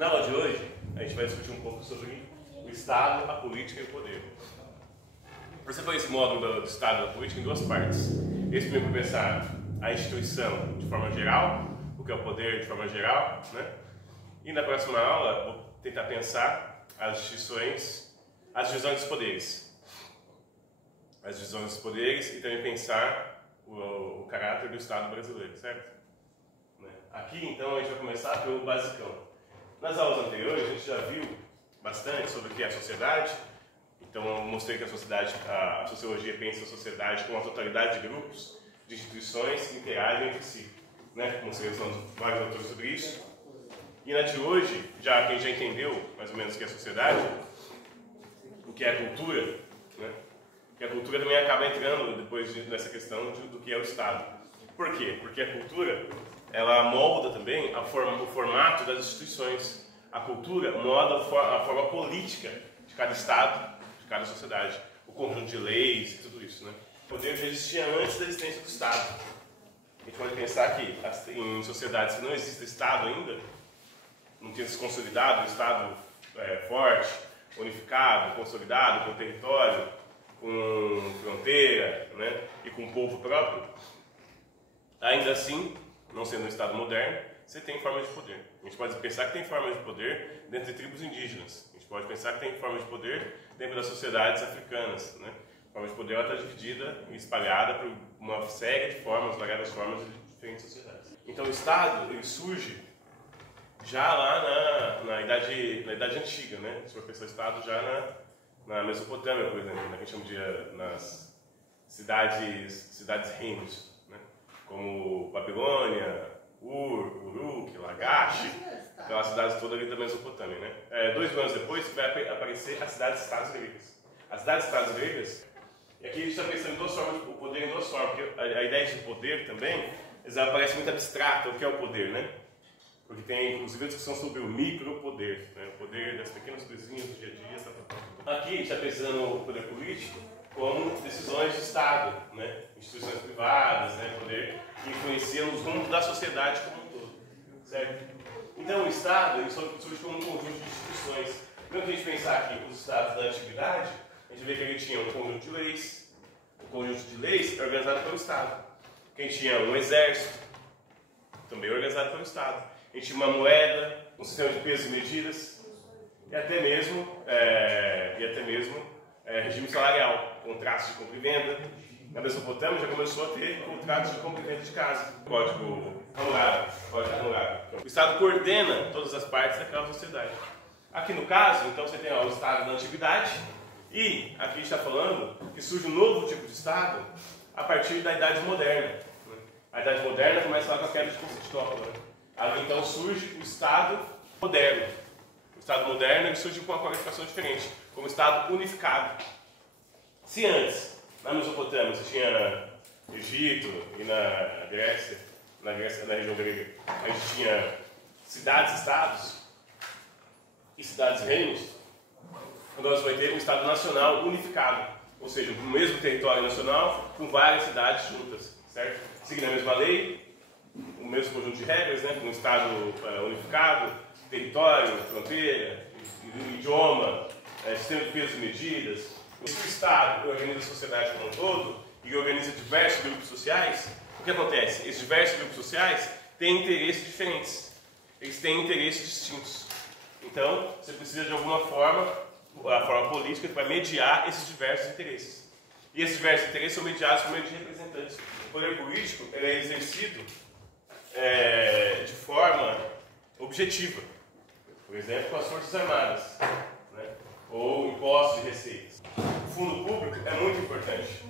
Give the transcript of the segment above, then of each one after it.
Na aula de hoje, a gente vai discutir um pouco sobre o Estado, a política e o poder. Você foi esse módulo do Estado e da política em duas partes. Esse primeiro vai pensar a instituição de forma geral, o que é o poder de forma geral, né? E na próxima aula, vou tentar pensar as instituições, as divisões dos poderes. As divisões dos poderes e também pensar o caráter do Estado brasileiro, certo? Aqui, então, a gente vai começar pelo basicão. Nas aulas anteriores, a gente já viu bastante sobre o que é a sociedade. Então, eu mostrei que a sociologia pensa a sociedade como uma totalidade de grupos, de instituições que interagem entre si. Mostrei vários autores sobre isso. E na de hoje, já que a gente já entendeu mais ou menos o que é a sociedade, o que é a cultura, que a cultura também acaba entrando depois nessa questão do que é o Estado. Por quê? Porque a cultura, ela molda também o formato das instituições. A cultura molda a forma política de cada Estado, de cada sociedade, o conjunto de leis e tudo isso. O poder já existia antes da existência do Estado. A gente pode pensar que em sociedades que não existe Estado ainda, não tinha se consolidado, um Estado forte, unificado, consolidado, com território, com fronteira, e com povo próprio, ainda assim, não sendo um Estado moderno, você tem formas de poder. A gente pode pensar que tem formas de poder dentro de tribos indígenas. A gente pode pensar que tem formas de poder dentro das sociedades africanas. A forma de poder está dividida e espalhada por uma série de formas, variadas formas de diferentes sociedades. Então o Estado ele surge já lá na idade antiga. Se for pensar o Estado já na Mesopotâmia, por exemplo, que a gente chama de nas cidades-reinos, como Babilônia, Uruk, Lagash, aquelas cidades todas ali da Mesopotâmia. 2 anos depois vai aparecer as cidades-estados gregas. As cidades-estados gregas, e aqui a gente está pensando em duas formas, o poder em duas formas, porque a ideia de poder também ela parece muito abstrata, o que é o poder, Porque tem inclusive a discussão sobre o micropoder, o poder das pequenas coisinhas do dia a dia. Aqui a gente está pensando no poder político como decisões de Estado, instituições privadas, poder que influenciam os rumos da sociedade como um todo, certo? Então o Estado ele surge como um conjunto de instituições. Quando a gente pensar aqui os Estados da Antiguidade, a gente vê que ele tinha um conjunto de leis. O conjunto de leis é organizado pelo Estado. Quem tinha um exército, também organizado pelo Estado. A gente tinha uma moeda, um sistema de pesos e medidas, e até mesmo regime salarial, contratos de compra e venda. Na Mesopotâmia já começou a ter contratos de compra e venda de casa. Código honorário. O Estado coordena todas as partes daquela sociedade. Aqui no caso, então você tem o Estado da Antiguidade, e aqui a gente está falando que surge um novo tipo de Estado a partir da Idade Moderna. A Idade Moderna começa lá com a queda de Constantinopla. Ali então surge o Estado moderno. O Estado moderno ele surge com uma qualificação diferente, como Estado unificado. Se antes, na Mesopotâmia, você tinha Egito e na Grécia, na região grega, a gente tinha cidades-estados e cidades-reinos, nós vamos ter um Estado nacional unificado, ou seja, o mesmo território nacional com várias cidades juntas, certo? Seguindo a mesma lei, o mesmo conjunto de regras, com um Estado unificado, território, fronteira, idioma, sistema de pesos e medidas. Se o Estado organiza a sociedade como um todo e organiza diversos grupos sociais, o que acontece? Esses diversos grupos sociais têm interesses diferentes, eles têm interesses distintos. Então, você precisa de alguma forma, a forma política para mediar esses diversos interesses. E esses diversos interesses são mediados por meio de representantes. O poder político ele é exercido de forma objetiva, por exemplo, com as Forças Armadas, ou impostos e receitas. O fundo público é muito importante.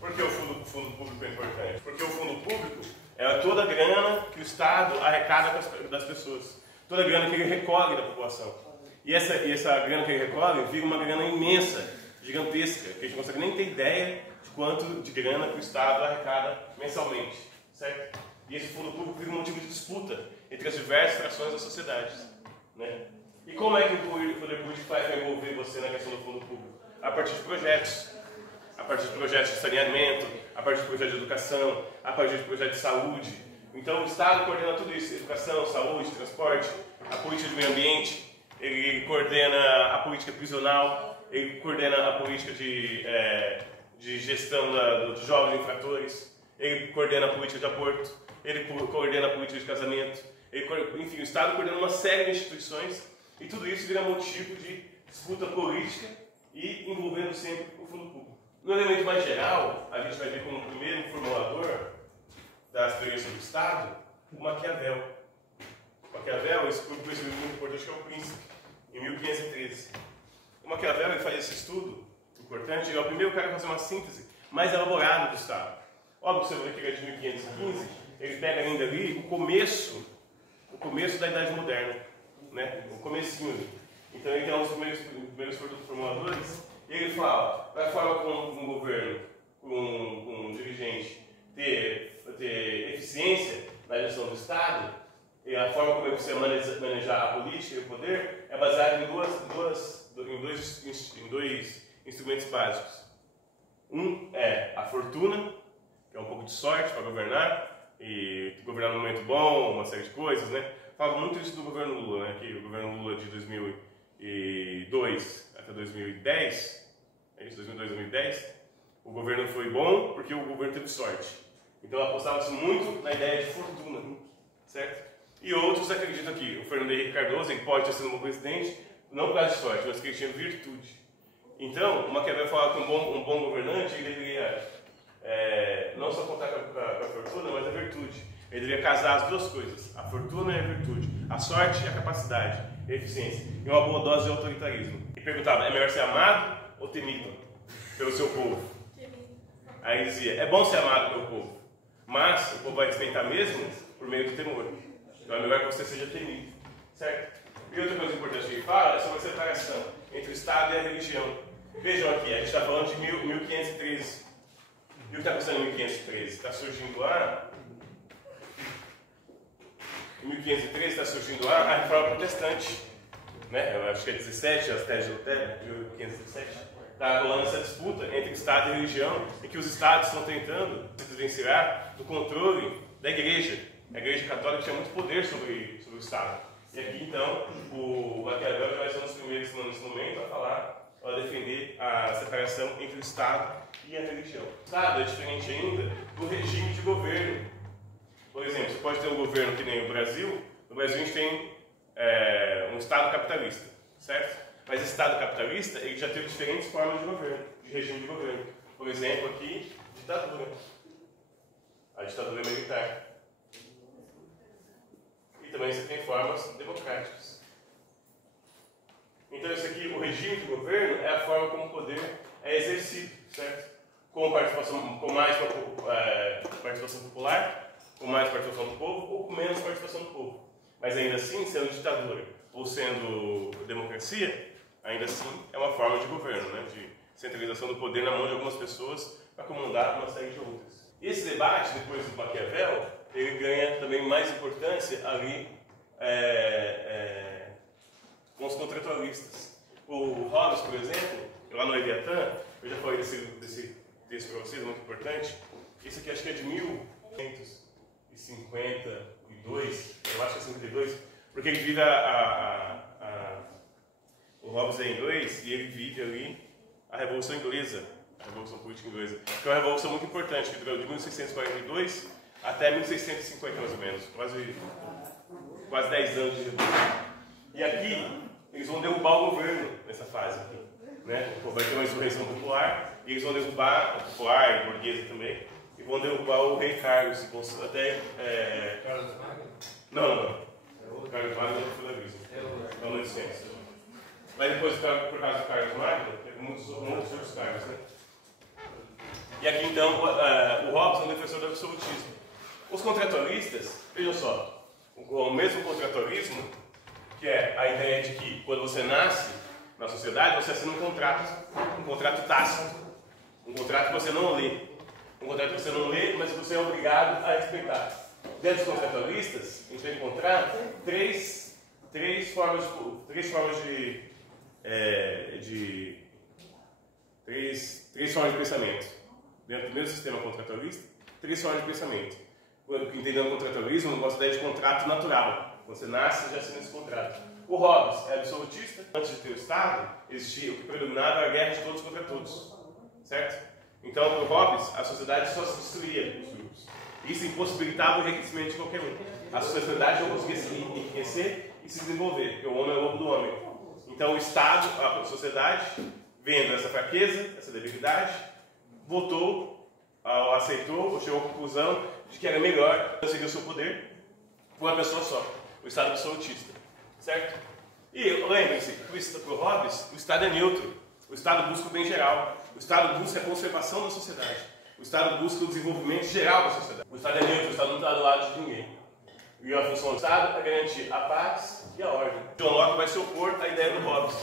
Por que o fundo público é importante? Porque o fundo público é toda a grana que o Estado arrecada das pessoas, toda a grana que ele recolhe da população. E essa grana que ele recolhe vira uma grana imensa, gigantesca, que a gente não consegue nem ter ideia de quanto de grana que o Estado arrecada mensalmente, certo? E esse fundo público vira um motivo de disputa entre as diversas frações da sociedade. E como é que o poder político faz para envolver você na questão do fundo público? A partir de projetos. A partir de projetos de saneamento, a partir de projetos de educação, a partir de projetos de saúde, Então o Estado coordena tudo isso, educação, saúde, transporte, a política de meio ambiente, ele coordena a política prisional, ele coordena a política de gestão dos jovens infratores, ele coordena a política de aborto, ele coordena a política de casamento, enfim, o Estado coordena uma série de instituições e tudo isso vira motivo de disputa política e envolvendo sempre o fundo público. No elemento mais geral, a gente vai ver como primeiro formulador das teorias sobre o Estado o Maquiavel. Maquiavel, esse grupo muito importante, que é o Príncipe, em 1513. O Maquiavel ele faz esse estudo importante, ele é o primeiro cara a fazer uma síntese mais elaborada do Estado. Óbvio que você vai ver que ele é de 1515, ele pega ainda ali o começo da Idade Moderna, né? O comecinho ali. Então ele é um dos primeiros formuladores, e ele fala, da forma como um governo, um dirigente, ter eficiência na gestão do Estado, e a forma como ele precisa manejar a política e o poder, é baseado em dois instrumentos básicos. Um é a fortuna, que é um pouco de sorte para governar, e governar num momento bom, uma série de coisas, né? Fala muito isso do governo Lula, né? Que o governo Lula de 2002 até 2010, é isso, 2002, 2010, o governo foi bom porque o governo teve sorte. Então apostava-se muito na ideia de fortuna, certo? E outros acreditam que o Fernando Henrique Cardoso ele pode ter sido um bom presidente, não por causa de sorte, mas porque ele tinha virtude. Então, o Maquiavel fala que um bom governante ele deveria não só contar com a fortuna, mas a virtude. Ele deveria casar as duas coisas, a fortuna e a virtude, a sorte e a capacidade, a eficiência, e uma boa dose de autoritarismo. E perguntava, é melhor ser amado ou temido pelo seu povo? Aí ele dizia, é bom ser amado pelo povo, mas o povo vai respeitar mesmo por meio do temor. Então é melhor que você seja temido, certo? E outra coisa importante que ele fala é sobre a separação entre o Estado e a religião. Vejam aqui, a gente está falando de 1513. E o que está acontecendo em 1513? Está surgindo lá... Em 1513 está surgindo lá a Reforma Protestante. Né? Eu acho que é 17, as teses de Lutero, de 1517. Está rolando essa disputa entre Estado e religião, em que os Estados estão tentando se desvencilhar do controle da Igreja. A Igreja Católica tinha muito poder sobre o Estado. E aqui, então, o Maquiavel já vai ser um dos primeiros nesse momento a falar, a defender a separação entre o Estado e a religião. O Estado é diferente ainda do regime de governo. Por exemplo, você pode ter um governo que nem o Brasil. No Brasil a gente tem um Estado capitalista, certo? Mas esse Estado capitalista ele já teve diferentes formas de governo, de regime de governo. Por exemplo, aqui, ditadura. A ditadura militar. E também você tem formas democráticas. Então, isso aqui, o regime de governo, é a forma como o poder é exercido, certo? Com mais participação popular, com mais participação do povo ou com menos participação do povo. Mas ainda assim, sendo ditadura ou sendo democracia, ainda assim é uma forma de governo, né? De centralização do poder na mão de algumas pessoas para comandar uma série de outras. E esse debate, depois do Maquiavel, ele ganha também mais importância ali com os contratualistas. O Hobbes, por exemplo, lá no Leviatã, eu já falei desse texto para vocês, muito importante. Esse aqui acho que é de 1552, eu acho que é 52, porque ele vive o Hobbes é inglês e ele vive ali a Revolução Inglesa, a Revolução Política Inglesa, que é uma revolução muito importante, que durou de 1642 até 1650 mais ou menos, quase 10 anos de revolução. E aqui eles vão derrubar o governo nessa fase aqui, né? Vai ter uma insurreição popular e eles vão derrubar o popular e burguesa também e vão derrubar o rei Carlos, até Carlos Magno? Não. O Carlos Magno não foi da Visa. Não licença. Mas depois, por causa do Carlos Magno, teve muitos outros cargos, né? E aqui então o Hobbes é um defensor do absolutismo. Os contratualistas, vejam só, o mesmo contratualismo, que é a ideia de que quando você nasce na sociedade, você assina um contrato tácito, um contrato que você não lê, mas que você é obrigado a respeitar. Dentro dos contratualistas, a gente vai encontrar três formas de pensamento. Dentro do mesmo sistema contratualista, três formas de pensamento. entendendo o contratualismo, eu gosto da ideia de contrato natural. Quando você nasce, você já assina esse contrato. O Hobbes é absolutista. Antes de ter o Estado, existia o que predominava a guerra de todos contra todos. Certo? Então, para o Hobbes, a sociedade só se destruía nos grupos. Isso impossibilitava o enriquecimento de qualquer um. A sociedade não conseguia se enriquecer e se desenvolver, porque o homem é o lobo do homem. Então, o Estado, a sociedade, vendo essa fraqueza, essa debilidade, aceitou ou chegou à conclusão de que era melhor conseguir o seu poder por uma pessoa só, o Estado absolutista. Certo? E lembre-se que para o Hobbes, o Estado é neutro. O Estado busca o bem geral. O Estado busca a conservação da sociedade. O Estado busca o desenvolvimento geral da sociedade. O Estado é neutro, o Estado não está do lado de ninguém. E a função do Estado é garantir a paz e a ordem. John Locke vai se opor à ideia do Hobbes.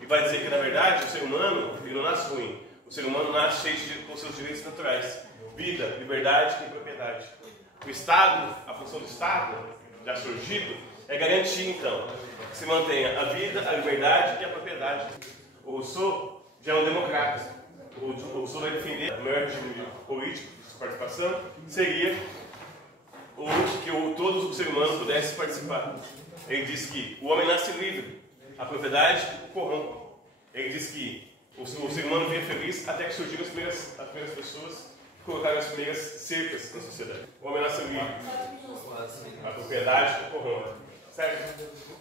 E vai dizer que, na verdade, o ser humano ele não nasce ruim. O ser humano nasce cheio com seus direitos naturais. Vida, liberdade e propriedade. O Estado, a função do Estado, já surgido, é garantir, então, que se mantenha a vida, a liberdade e a propriedade. O Rousseau já é um democrata. O Rousseau vai defender o maior regime político de participação seria que todo o ser humano pudesse participar. Ele diz que o homem nasce livre, a propriedade o corrompe. Ele diz que o ser humano vive feliz até que surgiram as primeiras pessoas que colocaram as primeiras cercas na sociedade. O homem nasce livre, a propriedade o corrompe. Certo?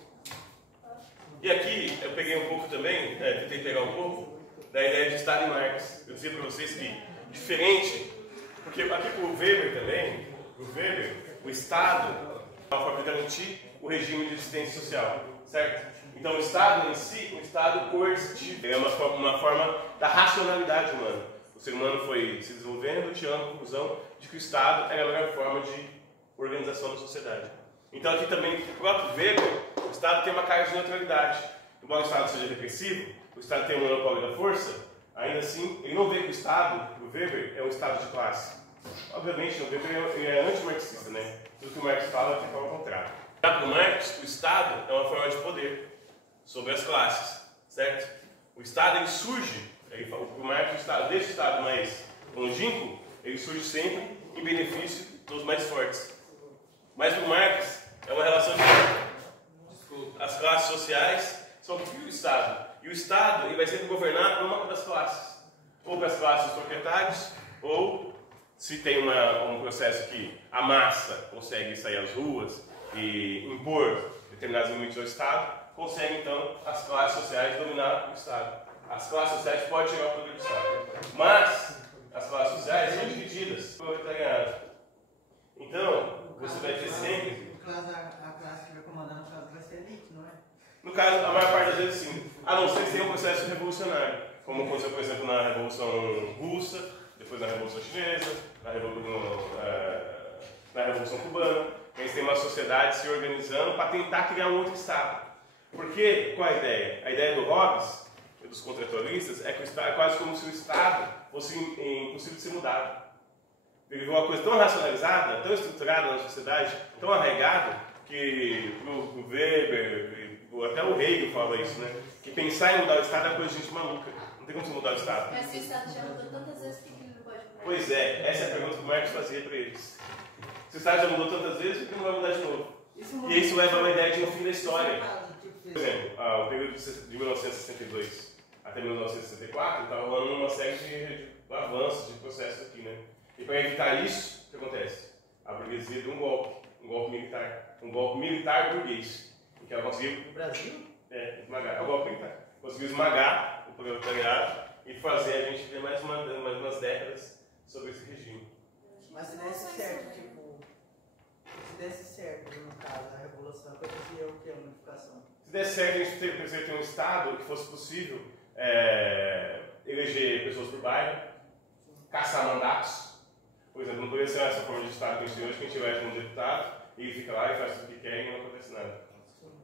E aqui eu peguei um pouco também, tentei pegar um pouco da ideia de Estado em Marx. Eu dizia para vocês que, diferente, porque aqui para o Weber também, o Estado é uma forma de garantir o regime de existência social, certo? Então o Estado em si, um Estado coercitivo, é uma forma da racionalidade humana. O ser humano foi se desenvolvendo, chegando à conclusão de que o Estado era a melhor forma de organização da sociedade. Então aqui também, o próprio Weber, o Estado tem uma carga de neutralidade. Embora o Estado seja repressivo, o Estado tem um monopólio da força, ainda assim, ele não vê que o Estado, o Weber, é um Estado de classe. Obviamente, o Weber é anti-marxista, né? Tudo que o Marx fala é ao contrário. Para o Marx, o Estado é uma forma de poder sobre as classes, certo? O Estado, ele surge, o Marx, o Estado, desse Estado mais longínquo, ele surge sempre em benefício dos mais fortes. Mas para o Marx, é uma relação de as classes sociais são que cria o Estado. E o Estado ele vai sempre governar por uma das classes. Ou para as classes dos proprietários, ou se tem um processo que a massa consegue sair às ruas e impor determinados limites ao Estado, consegue então as classes sociais dominar o Estado. As classes sociais podem chegar ao poder do Estado. Mas as classes sociais são divididas pelo proletariado. Então, você vai ter sempre... No caso, a classe que vai comandar, no caso, vai ser elite, não é? No caso, a maior parte das vezes sim. A não ser que tenha um processo revolucionário. Como aconteceu, por exemplo, na Revolução Russa, depois na Revolução Chinesa, na Revolução Cubana. Eles têm uma sociedade se organizando para tentar criar um outro Estado. Porque, qual a ideia? A ideia do Hobbes e dos contratualistas é que o Estado é quase como se o Estado fosse impossível de ser mudado. Ele viu uma coisa tão racionalizada, tão estruturada na sociedade, tão arraigada, que o Weber, até o Hegel fala isso, né? Que pensar em mudar o Estado é coisa de gente maluca. Não tem como você mudar o Estado. Mas se o Estado já mudou tantas vezes, por que ele não pode mudar? Pois é, essa é a pergunta que o Marx fazia para eles. Se o Estado já mudou tantas vezes, por que não vai mudar de novo? E isso leva a uma ideia de um fim da história. Por exemplo, o período de 1962 até 1964, estava rolando uma série de avanços, de processos aqui, né? E para evitar isso, o que acontece? A burguesia deu um golpe militar burguês, em que ela conseguiu... No Brasil? Esmagar. É o golpe militar. Conseguiu esmagar o proletariado e fazer a gente ver mais umas décadas sobre esse regime. Mas se desse certo, se desse certo, no caso, a revolução, acontecia o que? A unificação? Se desse certo, a gente precisaria ter um Estado que fosse possível eleger pessoas por bairro, caçar mandatos. Por exemplo, não poderia ser essa forma de Estado que a gente tem hoje, que a gente elege um deputado e ele fica lá e faz tudo o que quer e não acontece nada.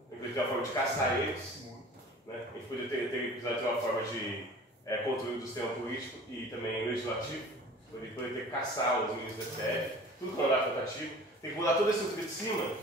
A gente poderia ter uma forma de caçar eles, né? A gente poderia ter uma forma de controle do sistema político e também legislativo. Poderia ter que caçar os ministros da STF, tudo com mandato rotativo. Tem que mudar todo esse de cima